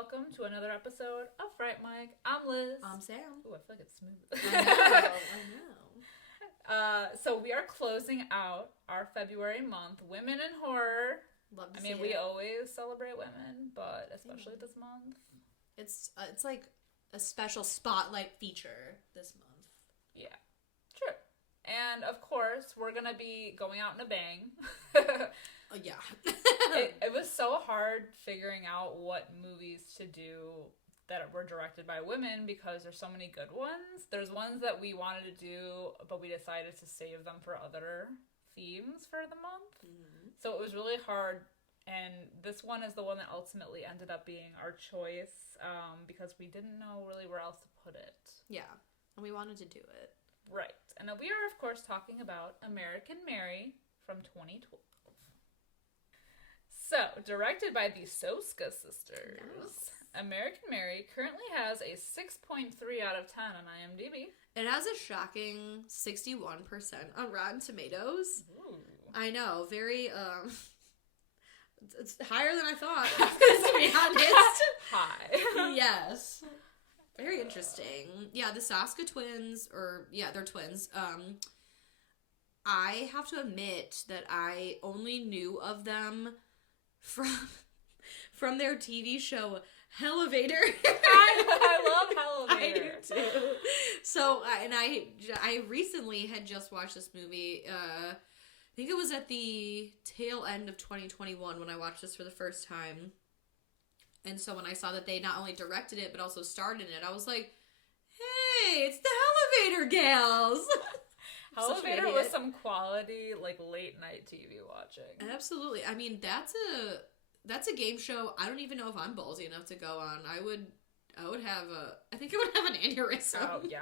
welcome to another episode of Fright Mike. I'm Liz. I'm Sam. Ooh, I feel like it's smooth. I know. So we are closing out our February month, Women in Horror. Love to I see mean, it. we always celebrate women, but especially this month. It's like a special spotlight feature this month. Yeah, true. And of course, we're gonna be going out in a bang. Yeah. It was so hard figuring out what movies to do that were directed by women because there's so many good ones. There's ones that we wanted to do, but we decided to save them for other themes for the month. Mm-hmm. So it was really hard, and this one is the one that ultimately ended up being our choice because we didn't know really where else to put it. Yeah, and we wanted to do it. Right. And we are, of course, talking about American Mary from 2012. So, directed by the Soska sisters, Yes. American Mary currently has a 6.3 out of 10 on IMDb. It has a shocking 61% on Rotten Tomatoes. Ooh. I know, very, it's higher than I thought, to be honest. Hi. Yes. Very interesting. Yeah, the Soska twins, they're twins. I have to admit that I only knew of them from their TV show Hellevator. I love Hellevator. I do too. So, I recently had just watched this movie. I think it was at the tail end of 2021 when I watched this for the first time. And so when I saw that they not only directed it but also starred in it, I was like, "Hey, it's the Hellevator Gals." Hellevator was some quality, like, late night TV watching. Absolutely. I mean, that's a game show. I don't even know if I'm ballsy enough to go on. I think I would have an aneurysm. Oh yeah,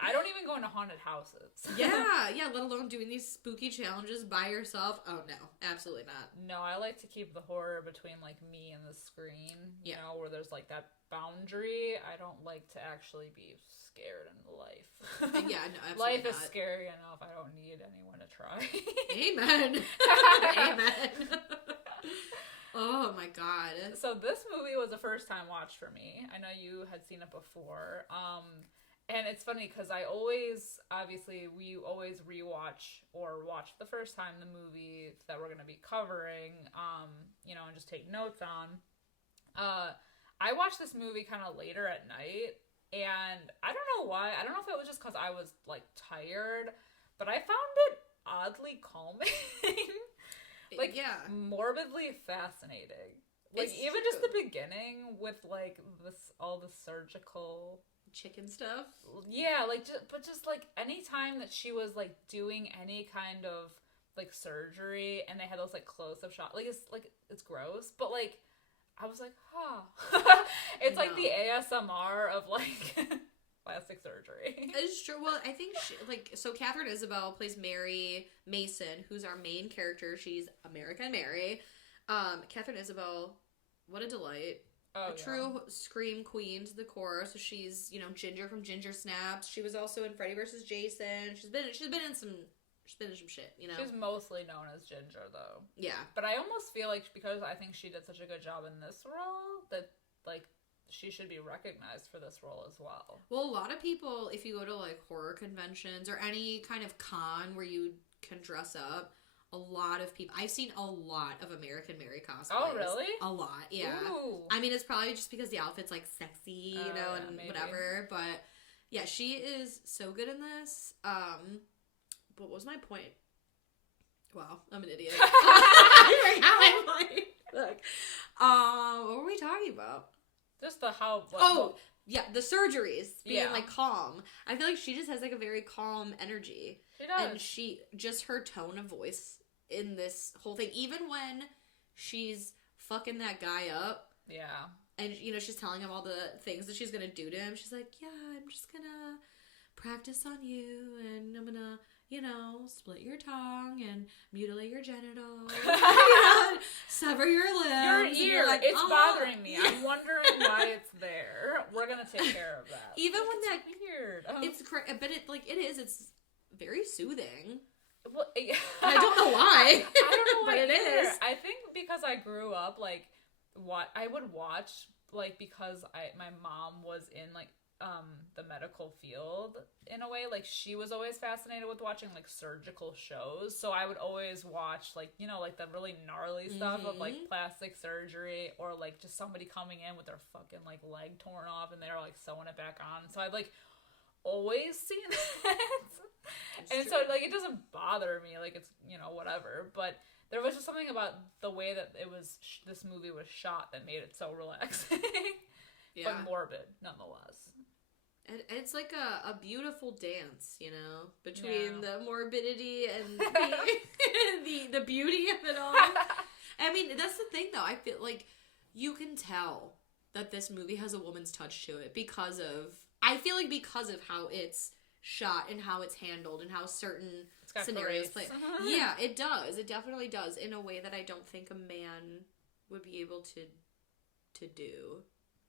I don't even go into haunted houses. yeah, let alone doing these spooky challenges by yourself. Oh no, absolutely not. No, I like to keep the horror between like me and the screen. You know, where there's like that boundary. I don't like to actually be scared in life. Yeah, no, absolutely Life is scary enough. I don't need anyone to try. Amen. Amen. Oh my god. So this movie was a first time watch for me. I know you had seen it before. And it's funny because we always rewatch or watch the first time the movie that we're going to be covering, and just take notes on. I watched this movie kind of later at night, and I don't know why. I don't know if it was just because I was like tired, but I found it oddly calming. Like, yeah, morbidly fascinating. Like, it's even true. just the beginning with, like, all the surgical... chicken stuff? Yeah, like, just, like, any time that she was, like, doing any kind of, like, surgery, and they had those, like, close-up shots. It's gross, but, like, I was like, It's, like, the ASMR of, like... plastic surgery. It's true. Well, I think Katharine Isabelle plays Mary Mason, who's our main character. She's American Mary. Katharine Isabelle, what a delight. True scream queen to the core. So she's, Ginger from Ginger Snaps. She was also in Freddy vs. Jason. She's been in some shit, She's mostly known as Ginger, though. Yeah. But I almost feel like because I think she did such a good job in this role that, like, she should be recognized for this role as well. Well, a lot of people, if you go to, like, horror conventions or any kind of con where you can dress up, a lot of people... I've seen a lot of American Mary cosplays. Oh, really? A lot, yeah. Ooh. I mean, it's probably just because the outfit's, like, sexy, and maybe. whatever. But, yeah, she is so good in this. But what was my point? Wow, I'm an idiot. Look. What were we talking about? Just the how... the surgeries being, Yeah. like, calm. I feel like she just has, like, a very calm energy. She does. And just her tone of voice in this whole thing, even when she's fucking that guy up. Yeah. And, she's telling him all the things that she's gonna do to him. She's like, yeah, I'm just gonna practice on you, and I'm gonna... split your tongue and mutilate your genitals. Sever your limbs. Your ear. Like, it's bothering me. I'm wondering why it's there. We're gonna take care of that. Even when it's weird. It's but it is. It's very soothing. Well, I don't know why. I don't know why but it either. is. I think because I grew up, like, I would watch, like, because my mom was in, like, the medical field in a way. Like, she was always fascinated with watching, like, surgical shows. So I would always watch, like, you know, like, the really gnarly stuff of, like, plastic surgery, or, like, just somebody coming in with their fucking, like, leg torn off and they're, like, sewing it back on. So I'd, like, always seen that. And so, like, it doesn't bother me. Like, it's, you know, whatever. But there was just something about the way that this movie was shot that made it so relaxing. But morbid, nonetheless. And it's like a beautiful dance, you know, between the morbidity and the beauty of it all. I mean, that's the thing, though. I feel like you can tell that this movie has a woman's touch to it because of how it's shot and how it's handled and how certain scenarios play. Yeah, it does. It definitely does, in a way that I don't think a man would be able to do.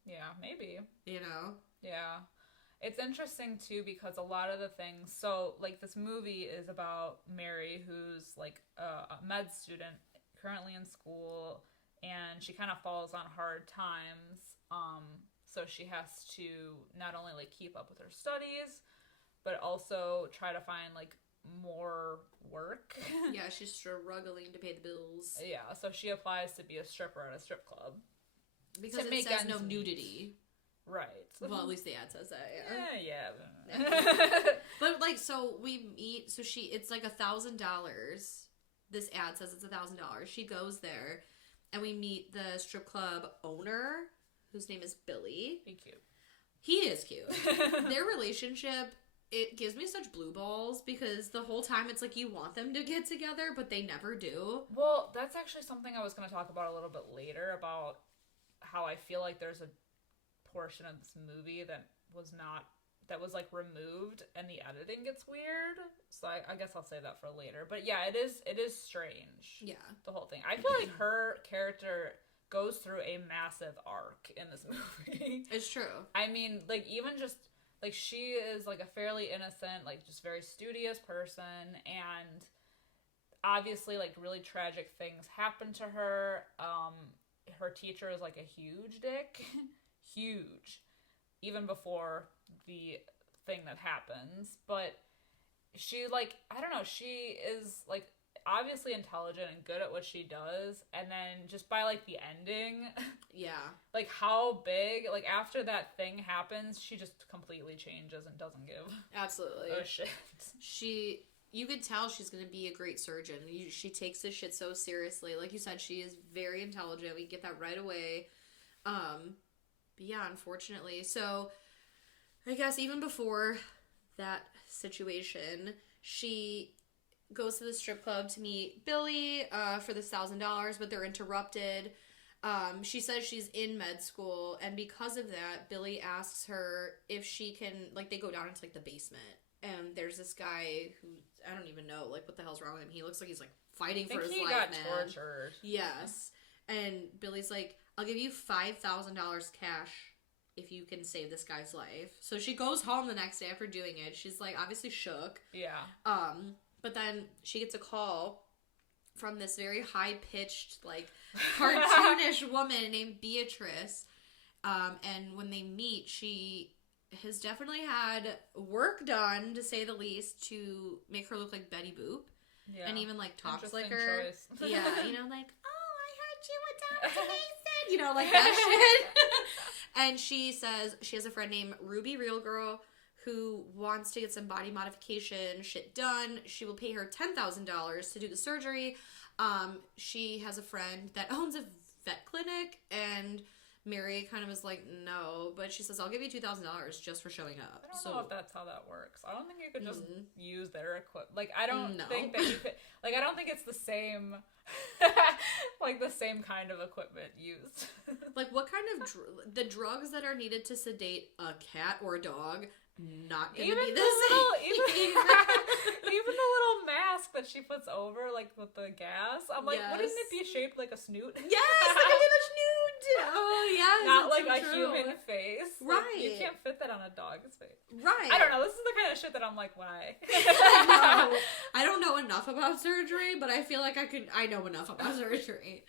Yeah, maybe. You know? Yeah. It's interesting, too, because a lot of the things... So, like, this movie is about Mary, who's, like, a med student currently in school, and she kind of falls on hard times. So she has to not only, like, keep up with her studies, but also try to find, like, more work. Yeah, she's struggling to pay the bills. Yeah, so she applies to be a stripper at a strip club. Because it says no nudity. Right. Well, at least the ad says that, Yeah. But, like, so we meet, so it's like $1,000. This ad says it's $1,000. She goes there, and we meet the strip club owner, whose name is Billy. He's cute. He is cute. Their relationship, it gives me such blue balls, because the whole time it's like you want them to get together, but they never do. Well, that's actually something I was going to talk about a little bit later, about how I feel like there's a portion of this movie that was like removed, and the editing gets weird. So I guess I'll say that for later. But yeah, it is strange. Yeah. The whole thing. I feel like her character goes through a massive arc in this movie. It's true. I mean, like, even just, like, she is, like, a fairly innocent, like, just very studious person, and obviously, like, really tragic things happen to her. Her teacher is, like, a huge dick. Huge. Even before the thing that happens. But she, like, I don't know, she is, like, obviously intelligent and good at what she does, and then just by, like, the ending, like, how big, like, after that thing happens, she just completely changes and doesn't give a shit. You could tell she's gonna be a great surgeon. She takes this shit so seriously. Like you said, she is very intelligent. We get that right away. But yeah, unfortunately. So, I guess even before that situation, she goes to the strip club to meet Billy for this $1,000, but they're interrupted. She says she's in med school, and because of that, Billy asks her if she can, like, they go down into, like, the basement, and there's this guy who, I don't even know, like, what the hell's wrong with him. He looks like he's, like, fighting for his life, man. He got tortured. Yes. And Billy's like, I'll give you $5,000 cash if you can save this guy's life. So she goes home the next day after doing it. She's, like, obviously shook. Yeah. But then she gets a call from this very high-pitched, like, cartoonish woman named Beatrice. And when they meet, she has definitely had work done, to say the least, to make her look like Betty Boop. Yeah. And even, like, talks like her. Yeah, you know, like, oh, I heard you were down to Mason. You know, like that shit. And she says she has a friend named Ruby Real Girl who wants to get some body modification shit done. She will pay her $10,000 to do the surgery. She has a friend that owns a vet clinic, and Mary kind of is like, no, but she says, I'll give you $2,000 just for showing up. I don't know if that's how that works. I don't think you could just use their equipment. Like, I don't think that you could, like, I don't think it's the same, like, the same kind of equipment used. Like, what kind of, the drugs that are needed to sedate a cat or a dog, not gonna be the same. Even the little mask that she puts over, like, with the gas, I'm like, wouldn't it be shaped like a snoot? Yes, like a little snoot. Oh, yes. Not like a human face. Right. Like, you can't fit that on a dog's face. Right. I don't know. This is the kind of shit that I'm like, why? I don't know enough about surgery, but I feel like I know enough about surgery.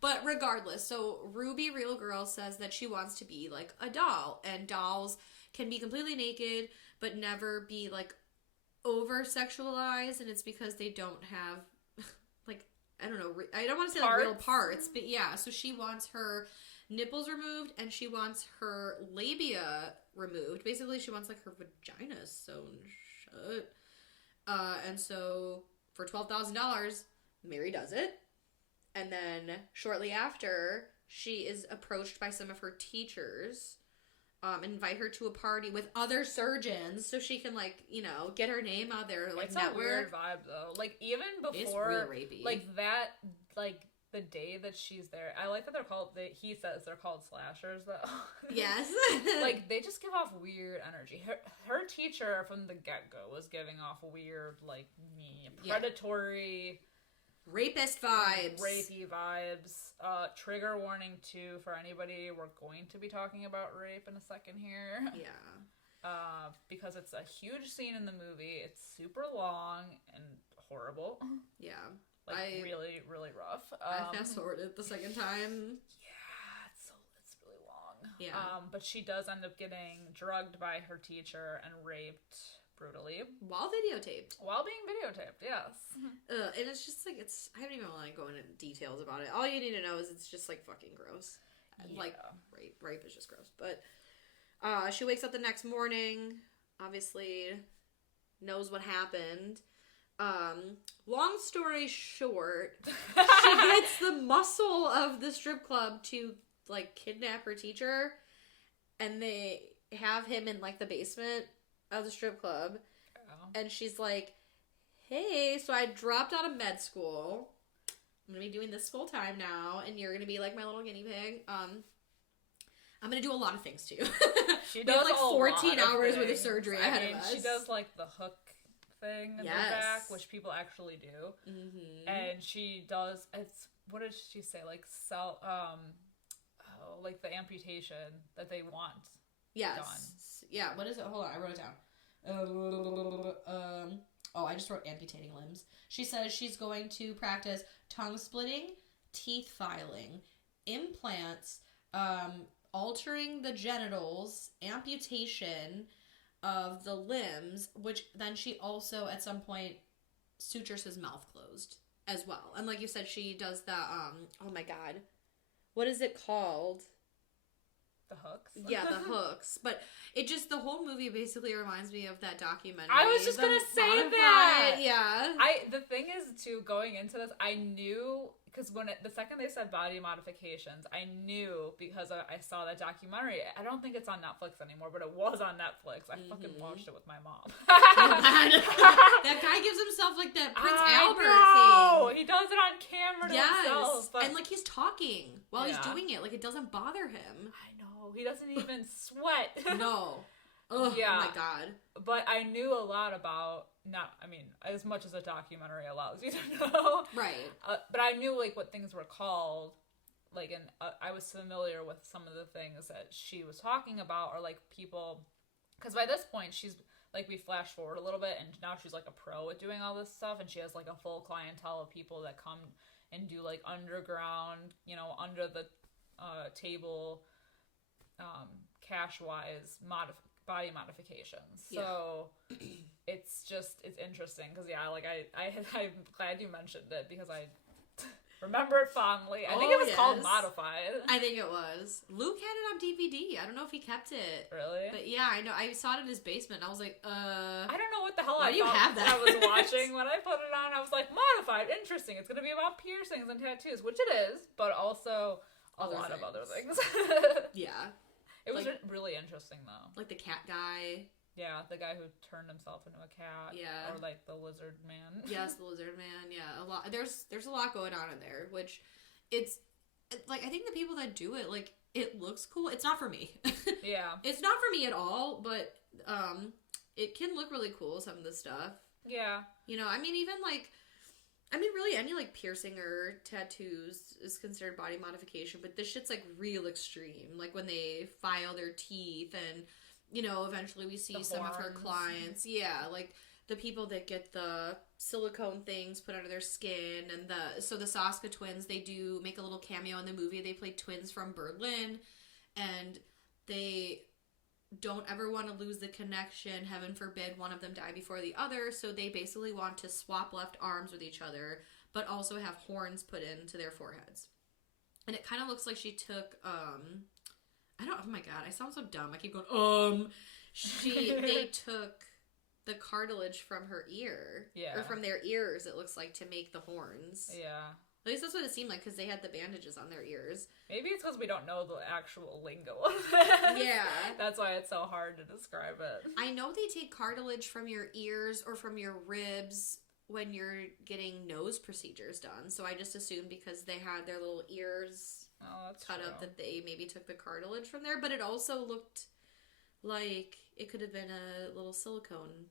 But regardless, so Ruby Real Girl says that she wants to be like a doll, and dolls can be completely naked but never be like over sexualized, and it's because they don't have like, I don't know, I don't want to say like real parts, but yeah, so she wants her nipples removed and she wants her labia removed. Basically, she wants like her vagina sewn shut. And so for $12,000, Mary does it. And then shortly after, she is approached by some of her teachers, invite her to a party with other surgeons so she can, like, you know, get her name out there, like, it's network. It's a weird vibe, though. Like, even before, it's real rapey. Like, that, like, the day that she's there, I like that they're called, he says they're called slashers, though. Yes. Like, they just give off weird energy. Her teacher from the get-go was giving off weird, like, predatory... rapist vibes. Rapey vibes. Trigger warning, too, for anybody. We're going to be talking about rape in a second here. Yeah. Because it's a huge scene in the movie. It's super long and horrible. Yeah. Like, really, really rough. I fast-forwarded the second time. Yeah, it's really long. Yeah. But she does end up getting drugged by her teacher and raped brutally. While videotaped. While being videotaped, yes. And it's just like, I don't even want to go into details about it. All you need to know is it's just like fucking gross. Yeah. Like, rape is just gross. But she wakes up the next morning, obviously knows what happened. Long story short, she gets the muscle of the strip club to, like, kidnap her teacher, and they have him in, like, the basement of the strip club. Oh. And she's like, hey, so I dropped out of med school. I'm gonna be doing this full time now, and you're gonna be like my little guinea pig. I'm gonna do a lot of things too. She does like 14 hours worth of surgery ahead of us. She does like the hook thing in the back, which people actually do. Mm-hmm. And she does, what did she say? Like like the amputation that they want. Yes. Done. Yeah, what is it? Hold on, I wrote it down. I just wrote amputating limbs. She says she's going to practice tongue splitting, teeth filing, implants, altering the genitals, amputation of the limbs, which then she also at some point sutures his mouth closed as well. And like you said, she does the oh my god, what is it called? The hooks? Yeah, the hooks. But it just, the whole movie basically reminds me of that documentary. I was just going to say that. Yeah. The thing is, too, going into this, I knew, because the second they said body modifications, I knew because I saw that documentary. I don't think it's on Netflix anymore, but it was on Netflix. I fucking watched it with my mom. That guy gives himself like that Prince Albert thing. He does it on camera to himself. And like he's talking while he's doing it. Like it doesn't bother him. I know. He doesn't even sweat. No. Ugh, yeah. Oh my god. But I knew a lot about, as much as a documentary allows you to know. Right. But I knew, like, what things were called, like, and I was familiar with some of the things that she was talking about, or, like, people, because by this point, she's, like, we flash forward a little bit, and now she's, like, a pro at doing all this stuff, and she has, like, a full clientele of people that come and do, like, underground, under the table, cash-wise body modifications. So it's interesting because I'm glad you mentioned it because I remember it fondly. I think it was called Modified. I think it was. Luke had it on DVD. I don't know if he kept it. Really? But yeah, I know. I saw it in his basement and I was like, I don't know what the hell I thought have that? I was watching when I put it on. I was like, Modified, interesting. It's going to be about piercings and tattoos, which it is, but also a lot of other things. Yeah. It was really interesting, though. Like the cat guy. Yeah, the guy who turned himself into a cat. Yeah. Or, like, the lizard man. Yes, the lizard man. Yeah, a lot. There's a lot going on in there, which it's, like, I think the people that do it, like, it looks cool. It's not for me. Yeah. It's not for me at all, but, it can look really cool, some of the stuff. Yeah. Really any, like, piercing or tattoos is considered body modification, but this shit's, like, real extreme. Like, when they file their teeth and, eventually we see some of her clients. Yeah, like, the people that get the silicone things put under their skin, and the Soska twins, they do make a little cameo in the movie. They play twins from Berlin, and they don't ever want to lose the connection. Heaven forbid one of them die before the other, so they basically want to swap left arms with each other, but also have horns put into their foreheads. And it kind of looks like she took, oh my god, I sound so dumb. I keep going, they took the cartilage from her ear. Yeah. Or from their ears, it looks like, to make the horns. Yeah. At least that's what it seemed like, because they had the bandages on their ears. Maybe it's because we don't know the actual lingo of it. Yeah. That's why it's so hard to describe it. I know they take cartilage from your ears or from your ribs when you're getting nose procedures done. So I just assumed because they had their little ears cut up that they maybe took the cartilage from there. But it also looked like it could have been a little silicone.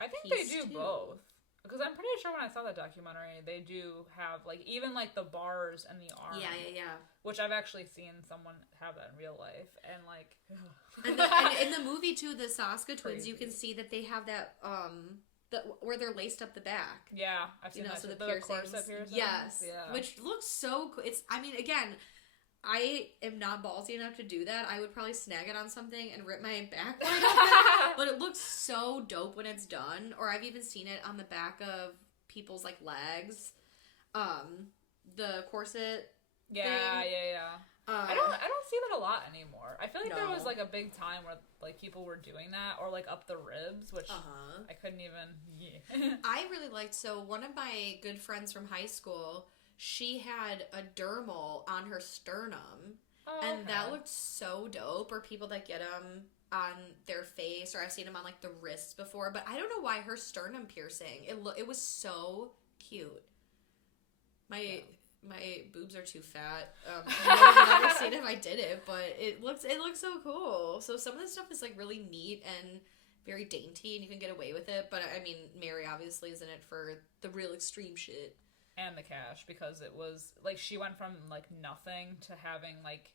I think they do both. Because I'm pretty sure when I saw that documentary, they do have, like, even, like, the bars and the arm. Yeah. Which I've actually seen someone have that in real life. And, like... and in the movie, too, the Soska twins, you can see that they have that, where they're laced up the back. Yeah, I've seen that. So the corset piercings. Yes. Yeah. Which looks so cool. Again, I am not ballsy enough to do that. I would probably snag it on something and rip my back right off. But it looks so dope when it's done. Or I've even seen it on the back of people's, like, legs. The corset thing. Yeah. I don't see that a lot anymore. I feel like there was, like, a big time where, like, people were doing that, or, like, up the ribs, which I couldn't even... I really liked, so one of my good friends from high school, she had a dermal on her sternum, and that looked so dope, or people that get them on their face, or I've seen them on, like, the wrists before, but I don't know why her sternum piercing, it was so cute. My boobs are too fat. I would never seen it if I did it, but it looks so cool. So some of this stuff is, like, really neat and very dainty, and you can get away with it. But I mean, Mary obviously is in it for the real extreme shit and the cash, because it was like she went from, like, nothing to having, like,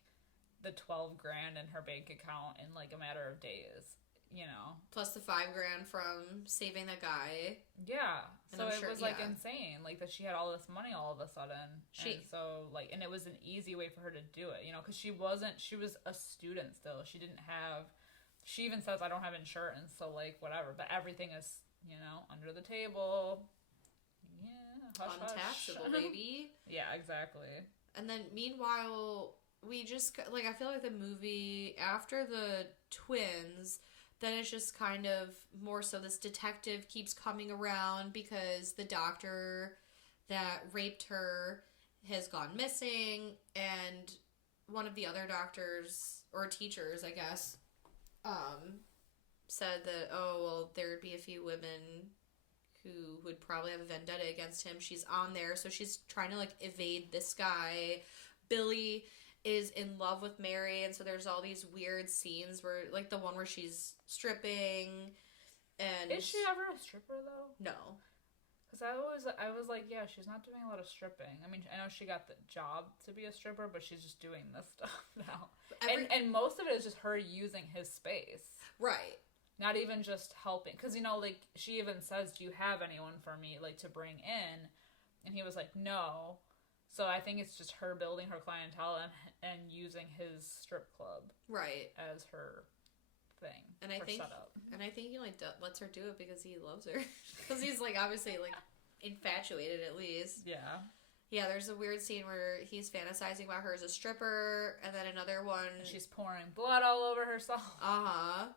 the $12,000 in her bank account in, like, a matter of days. You know, plus the $5,000 from saving the guy. Yeah, and so it was like insane, like that she had all this money all of a sudden. And it was an easy way for her to do it, you know, because she was a student still. She even says, I don't have insurance, so, like, whatever. But everything is, you know, under the table. Yeah, hush, untaxable, baby. Yeah, exactly. And then meanwhile, we just, like, I feel like the movie after the twins. Then it's just kind of more so this detective keeps coming around because the doctor that raped her has gone missing, and one of the other doctors, or teachers, I guess, said that, there'd be a few women who would probably have a vendetta against him. She's on there, so she's trying to, like, evade this guy. Billy is in love with Mary, and so there's all these weird scenes where, like, the one where she's stripping, and... Is she ever a stripper, though? No. Because I was like, yeah, she's not doing a lot of stripping. I mean, I know she got the job to be a stripper, but she's just doing this stuff now. And most of it is just her using his space. Right. Not even just helping. Because, you know, like, she even says, do you have anyone for me, like, to bring in? And he was like, no. So I think it's just her building her clientele and using his strip club, right, as her thing. And I think he, like, lets her do it because he loves her, because he's, like, obviously, like, infatuated at least. Yeah. Yeah, there's a weird scene where he's fantasizing about her as a stripper, and then another one. And she's pouring blood all over herself.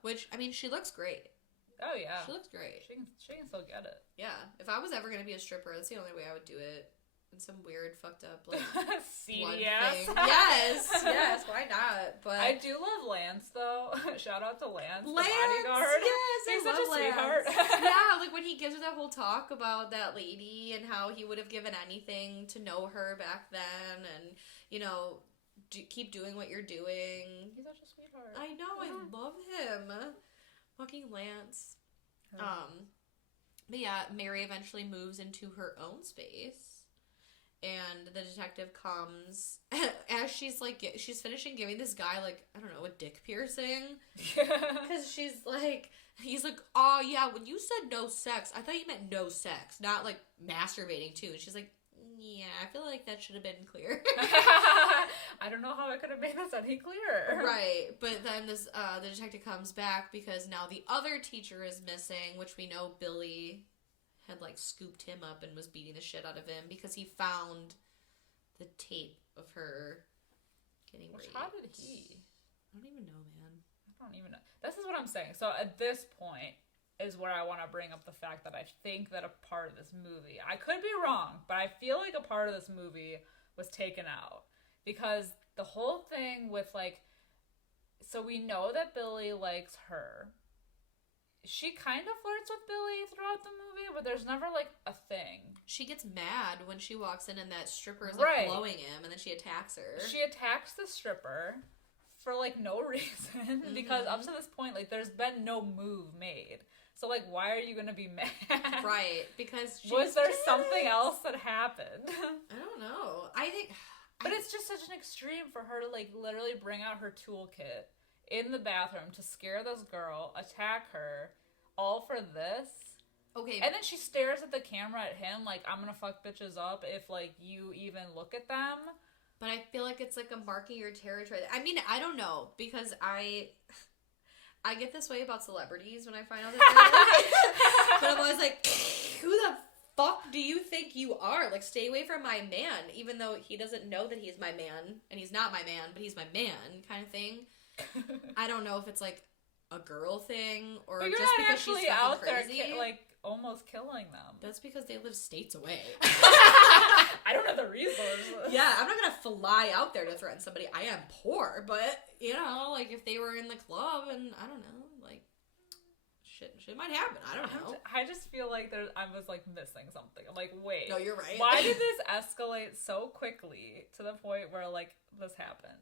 Which, I mean, she looks great. Oh yeah, she looks great. She can still get it. Yeah, if I was ever gonna be a stripper, that's the only way I would do it. In some weird, fucked up, like, CDS. Yes, why not? But I do love Lance, though. Shout out to Lance, the bodyguard. Yes, he's such a sweetheart. Yeah, like, when he gives her that whole talk about that lady and how he would have given anything to know her back then, and, you know, keep doing what you're doing. He's such a sweetheart. I know, I love him. Fucking Lance. But yeah, Mary eventually moves into her own space, and the detective comes as she's, like, she's finishing giving this guy, like, I don't know, a dick piercing, because she's like, He's like, oh yeah, when you said no sex, I thought you meant no sex, not like masturbating too. And she's like, yeah, I feel like that should have been clear. I don't know how I could have made this any clearer. Right, but then this the detective comes back because now the other teacher is missing, which we know Billy had like scooped him up and was beating the shit out of him because he found the tape of her getting raped. How did he? I don't even know, man. I don't even know. This is what I'm saying. So at this point is where I want to bring up the fact that I think that a part of this movie, I could be wrong, but I feel like a part of this movie was taken out. Because the whole thing with, like, so we know that Billy likes her. She kind of flirts with Billy throughout the movie, but there's never, like, a thing. She gets mad when she walks in and that stripper is, like, blowing him, and then she attacks her. She attacks the stripper for, like, no reason. Because up to this point, like, there's been no move made. So, like, why are you going to be mad? Right, because was there something else that happened? I don't know. I think... But it's just such an extreme for her to, like, literally bring out her toolkit in the bathroom to scare this girl, attack her, all for this. Okay. And then she stares at the camera at him like, I'm gonna fuck bitches up if, like, you even look at them. But I feel like it's, like, a marking your territory. I mean, I don't know, because I get this way about celebrities when I find out that they're but I'm always like, who the fuck do you think you are? Like, stay away from my man, even though he doesn't know that he's my man, and he's not my man, but he's my man, kind of thing. I don't know if it's, like, a girl thing, or just because she's fucking out crazy. there, like, almost killing them. That's because they live states away. I don't have the resources. Yeah, I'm not gonna fly out there to threaten somebody. I am poor, but, you know, like, if they were in the club, and, I don't know, like, shit might happen. I don't know. I just feel like I was, like, missing something. I'm like, wait. No, you're right. Why did this escalate so quickly to the point where, like, this happened?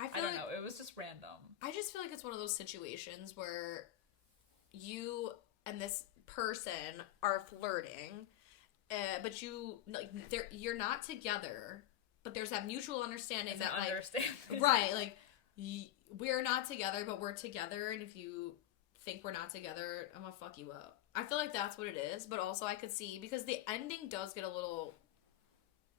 I don't know. It was just random. I just feel like it's one of those situations where you and this person are flirting, but you're not together, but there's that mutual understanding that, like, right, like, we're not together, but we're together, and if you think we're not together, I'm gonna fuck you up. I feel like that's what it is, but also I could see, because the ending does get a little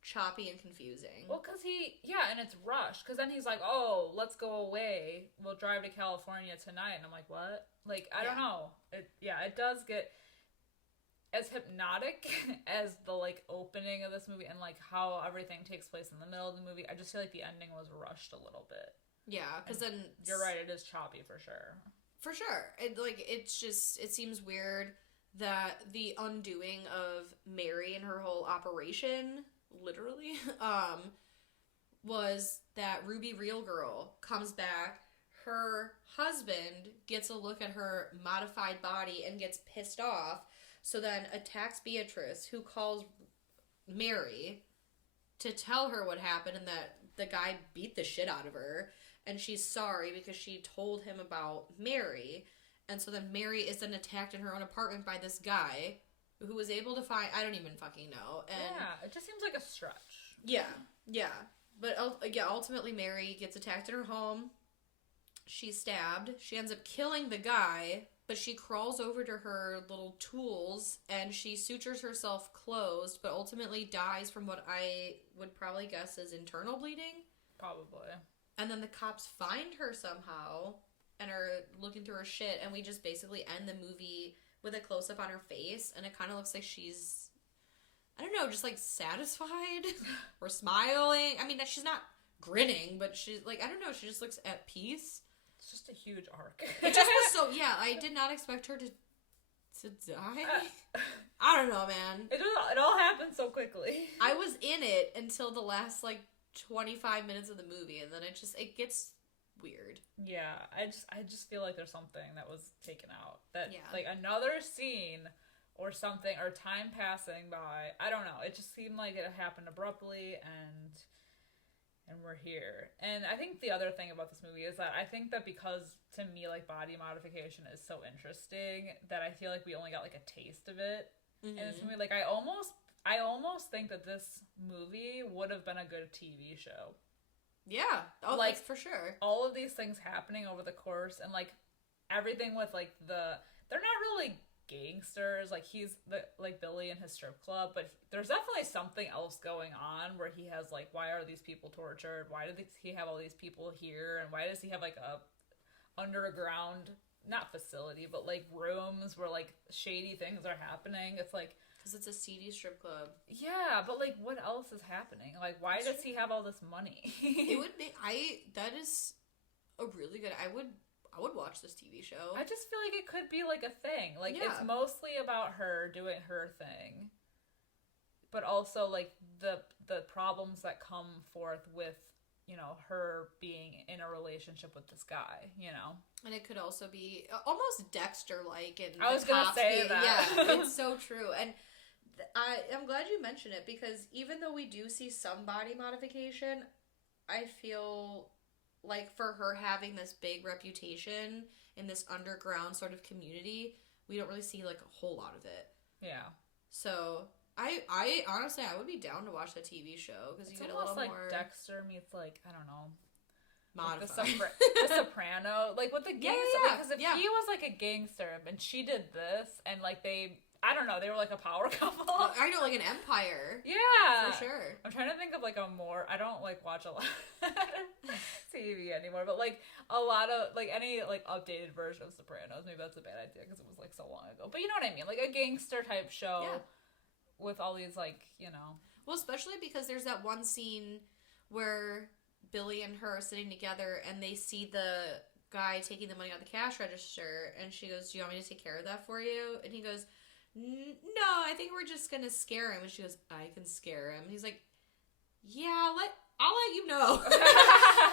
choppy and confusing. Well, because and it's rushed, because then he's like, oh, let's go away, we'll drive to California tonight, and I'm like, what? Like, I don't know. It does get as hypnotic as the, like, opening of this movie and, like, how everything takes place in the middle of the movie. I just feel like the ending was rushed a little bit. Yeah, because then you're right, it is choppy for sure. For sure. It seems weird that the undoing of Mary and her whole operation, literally, was that Ruby Real Girl comes back, her husband gets a look at her modified body and gets pissed off, so then attacks Beatrice, who calls Mary to tell her what happened and that the guy beat the shit out of her. And she's sorry because she told him about Mary. And so then Mary is then attacked in her own apartment by this guy who was able to find... I don't even fucking know. And yeah, it just seems like a stretch. Yeah. But ultimately Mary gets attacked in her home. She's stabbed. She ends up killing the guy, but she crawls over to her little tools and she sutures herself closed, but ultimately dies from what I would probably guess is internal bleeding. Probably. And then the cops find her somehow and are looking through her shit, and we just basically end the movie with a close-up on her face, and it kind of looks like she's, I don't know, just, like, satisfied or smiling. I mean, she's not grinning, but she's, like, I don't know, she just looks at peace. It's just a huge arc. It just was so, I did not expect her to die. I don't know, man. It all happened so quickly. I was in it until the last, like, 25 minutes of the movie, and then it gets weird. Yeah, I just feel like there's something that was taken out. That, like, another scene or something, or time passing by, I don't know, it just seemed like it happened abruptly, and we're here. And I think the other thing about this movie is that I think that because, to me, like, body modification is so interesting, that I feel like we only got, like, a taste of it in this movie. Like, I almost think that this movie would have been a good TV show. Yeah. Oh, like, for sure. All of these things happening over the course, and, like, everything with, like, the they're not really gangsters. Like, he's like Billy in his strip club, but there's definitely something else going on where he has like, why are these people tortured? Why did he have all these people here? And why does he have like a underground, not facility, but like rooms where like shady things are happening? It's like, because it's a seedy strip club. Yeah, but like, what else is happening? Like, why does he have all this money? It would be. That is a really good. I would watch this TV show. I just feel like it could be like a thing. Like, Yeah. it's mostly about her doing her thing, but also like the problems that come forth with, you know, her being in a relationship with this guy, you know. And it could also be almost Dexter-like. And I was gonna say that. Yeah, it's so true. And I'm glad you mentioned it, because even though we do see some body modification, I feel like for her having this big reputation in this underground sort of community, we don't really see like a whole lot of it. Yeah. So I honestly, I would be down to watch the TV show, because you get a little like more Dexter meets, like, I don't know, modified. like the Soprano, like with the gangster. Yeah. Because if he was like a gangster and she did this, and like I don't know, they were like a power couple. I know, like an empire. Yeah, For sure. I'm trying to think of like I don't like watch a lot of TV anymore, but like a lot of like any like updated version of Sopranos. Maybe that's a bad idea because it was like so long ago. But you know what I mean, like a gangster type show with all these like, you know. Well, especially because there's that one scene where Billy and her are sitting together and they see the guy taking the money out of the cash register, and she goes, "Do you want me to take care of that for you?" And he goes, "No, I think we're just gonna scare him." And she goes, "I can scare him." And he's like, "Yeah, I'll let you know."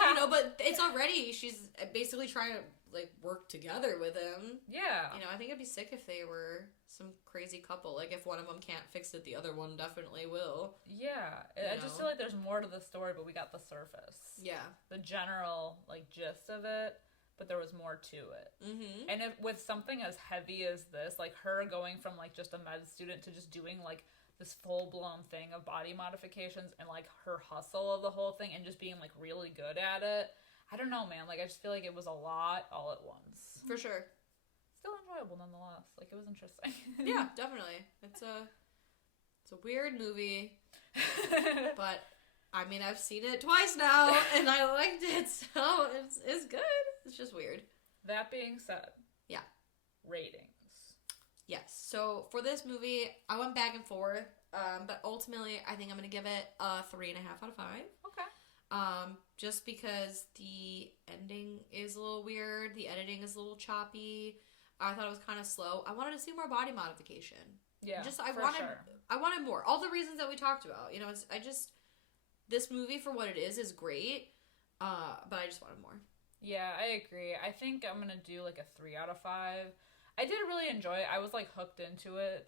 You know, but it's already, she's basically trying to like work together with him. Yeah. You know, I think it'd be sick if they were some crazy couple. Like, if one of them can't fix it, the other one definitely will. Yeah. I just feel like there's more to the story, but we got the surface. Yeah. The general like gist of it, but there was more to it. Mm-hmm. And with something as heavy as this, like her going from like just a med student to just doing like this full-blown thing of body modifications, and like her hustle of the whole thing, and just being like really good at it. I don't know, man. Like, I just feel like it was a lot all at once. For sure. Still enjoyable nonetheless. Like, it was interesting. Yeah, definitely. It's a weird movie, but I mean, I've seen it twice now, and I liked it, so it's good. It's just weird. That being said, yeah, ratings. Yes. So for this movie, I went back and forth, but ultimately, I think I'm gonna give it a 3.5 out of 5. Okay. Just because the ending is a little weird, the editing is a little choppy. I thought it was kind of slow. I wanted to see more body modification. Yeah, I wanted more. All the reasons that we talked about. You know, this movie for what it is great. But I just wanted more. Yeah, I agree. I think I'm gonna do like a 3 out of 5. I did really enjoy it. I was like hooked into it.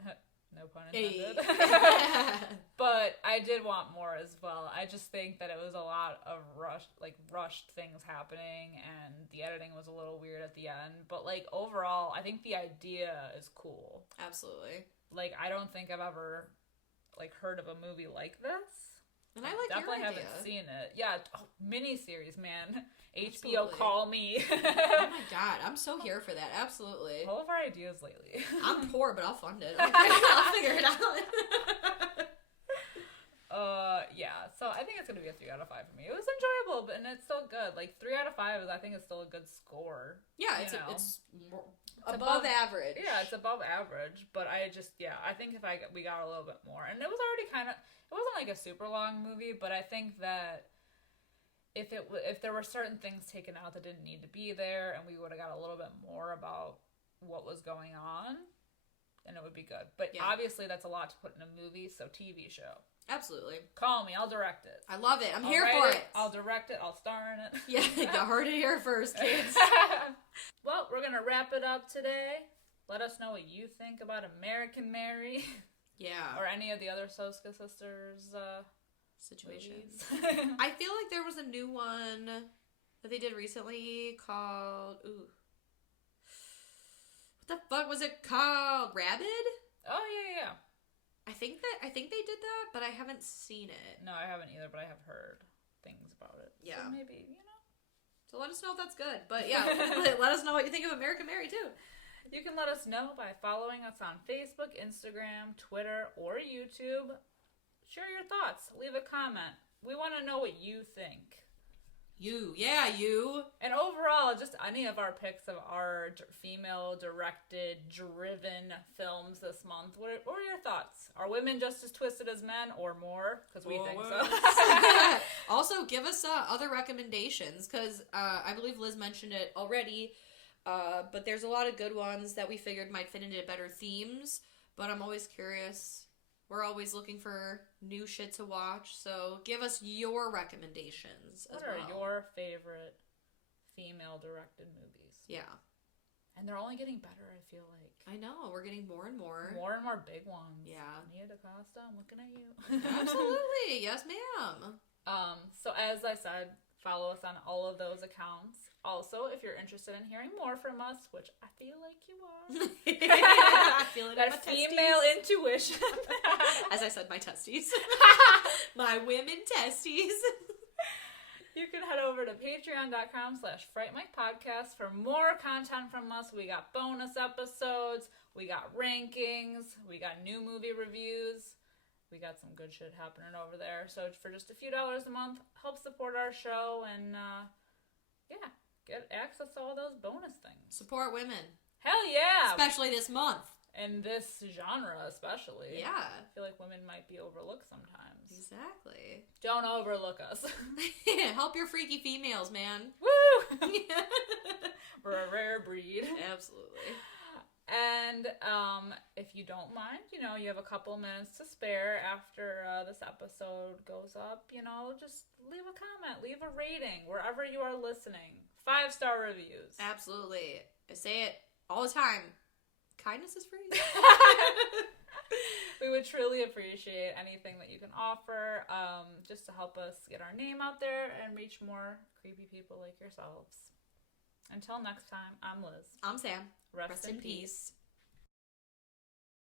No pun intended. Hey. But I did want more as well. I just think that it was a lot of rushed things happening, and the editing was a little weird at the end. But like overall, I think the idea is cool. Absolutely. Like, I don't think I've ever like heard of a movie like this. And I like definitely your idea. haven't seen it. Yeah, miniseries, man. Absolutely. HBO, call me. Oh my god, I'm so here for that. Absolutely. All of our ideas lately. I'm poor, but I'll fund it. I'll figure it out. Yeah. So I think it's gonna be a 3 out of 5 for me. It was enjoyable, and it's still good. Like 3 out of 5 is, I think, it's still a good score. Yeah, it's above average. Yeah, it's above average. But I think if we got a little bit more, and it was already it wasn't like a super long movie, but I think that if there were certain things taken out that didn't need to be there, and we would have got a little bit more about what was going on, then it would be good. But obviously that's a lot to put in a movie, so TV show. Absolutely. Call me, I'll direct it. I love it. I'm here for it. I'll direct it, I'll star in it. Yeah, you heard it here first, kids. Well, we're gonna wrap it up today. Let us know what you think about American Mary. Yeah. Or any of the other Soska Sisters situations. I feel like there was a new one that they did recently called what the fuck was it called? Rabid? Oh yeah. I think they did that, but I haven't seen it. No, I haven't either, but I have heard things about it. Yeah. So maybe, So let us know if that's good. But yeah, let us know what you think of American Mary too. You can let us know by following us on Facebook, Instagram, Twitter, or YouTube. Share your thoughts. Leave a comment. We want to know what you think. You. And overall, just any of our picks of our female-directed, driven films this month. What are your thoughts? Are women just as twisted as men or more? Because we think so. Also, give us other recommendations, because I believe Liz mentioned it already, but there's a lot of good ones that we figured might fit into better themes, but I'm always curious. We're always looking for new shit to watch, so give us your recommendations as well. What are your favorite female-directed movies? Yeah. And they're only getting better, I feel like. I know, we're getting more and more. More and more big ones. Yeah. Nia DaCosta, I'm looking at you. Absolutely, yes ma'am. So as I said, follow us on all of those accounts. Also, if you're interested in hearing more from us, which I feel like you are. I feel it in my That female testes. intuition. As I said, my testes. My women testes. You can head over to patreon.com/FrightMikePodcast for more content from us. We got bonus episodes. We got rankings. We got new movie reviews. We got some good shit happening over there. So for just a few dollars a month, help support our show and, get access to all those bonus things. Support women. Hell yeah! Especially this month. In this genre, especially. Yeah. I feel like women might be overlooked sometimes. Exactly. Don't overlook us. Help your freaky females, man. Woo! We're a rare breed. Absolutely. And if you don't mind, you have a couple minutes to spare after this episode goes up, just leave a comment, leave a rating, wherever you are listening. 5-star reviews. Absolutely. I say it all the time. Kindness is free. We would truly appreciate anything that you can offer, just to help us get our name out there and reach more creepy people like yourselves. Until next time, I'm Liz. I'm Sam. Rest in peace.